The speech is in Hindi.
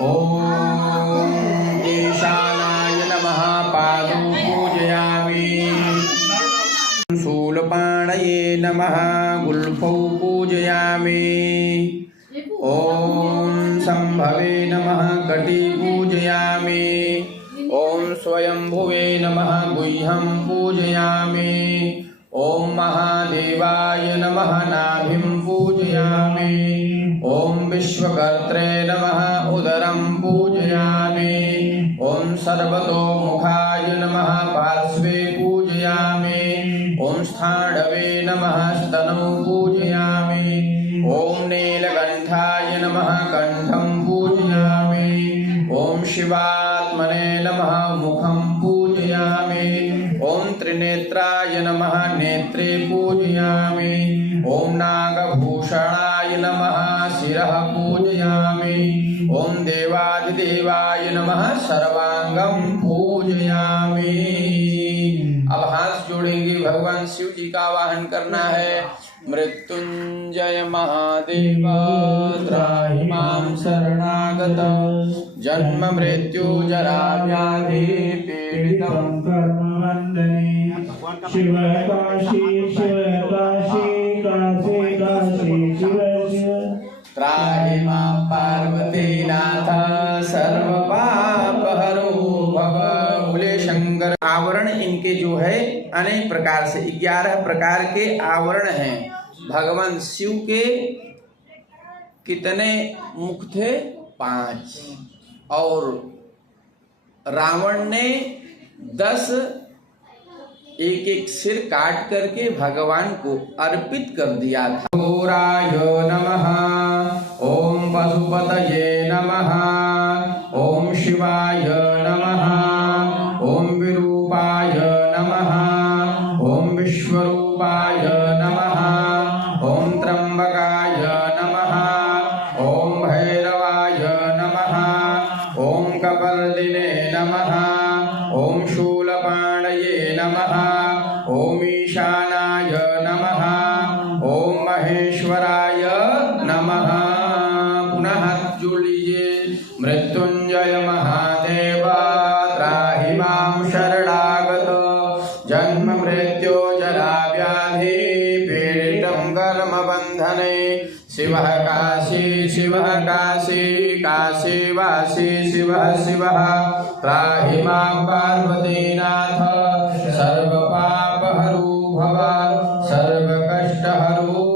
ॐ ईशानाय नमः पादं पूजयामि। शूलपाणये नमः गुल्फौ पूजयामि। ॐ शम्भवे नमः कटी पूजयामि। ॐ स्वयंभुवे नमः गुह्यं पूजयामि। ॐ महादेवाय नमः नाभिं पूजयामि। ॐ विश्वकर्त्रे नमः उदरं पूजयामि। ॐ सर्वतोमुखाय नमः पार्श्वे पूजयामि। ॐ स्थाणवे नमः स्तनौ पूजयामि। ॐ नीलकण्ठाय नमः कण्ठं पूजयामि। ॐ शिवात्मने नमः मुखं पूजयामि। ॐ त्रिनेत्राय नमः नेत्रे पूजयामि। ॐ नागभूषणाय नमः शिरः पूजयामि। ॐ देवाधिदेवाय नमः सर्वांगं पूजयामि। अब हाथ जोड़ेंगे, भगवान शिव जी का आवाहन करना है। मृत्युंजय महादेव त्राहि मां शरणागत जन्म मृत्यु जरा व्याधि पीडितं कर्मवन्दने शिव काशी काशी काशी शिव शिव त्राहि मां पार्वतीनाथ सर्व पाप हरो भव। बोले शंकर। आवरण इनके जो है अनेक प्रकार से 11 प्रकार के आवरण हैं। भगवान शिव के कितने मुख थे? 5। और रावण ने 10 एक सिर काट करके भगवान को अर्पित कर दिया था। घोराय नमः। ओम पशुपतये नमः। ओम शिवाय नमः। ओम विरूपाय नमः। ओम विश्वरूपाय नमः। ओम त्र्यंबकाय नमः। ओम भैरवाय नमः। ओम कपर्दिने नमः। ओम शूलपाणये नमः। ओम ईशानाय नमः। ओम महेश्वराय नमः। पुनः हाथ जोड़ लीजिए। मृत्युंजय महादेव त्राहि मां शरणागत जन्म मृत्यु जरा व्याधि पीडितं कर्म बंधने शिवः काशी शिवः काशी काशीवासी शिवः शिवः त्राहि मां पार्वतीनाथ सर्व पाप हरो भव सर्व कष्ट हरो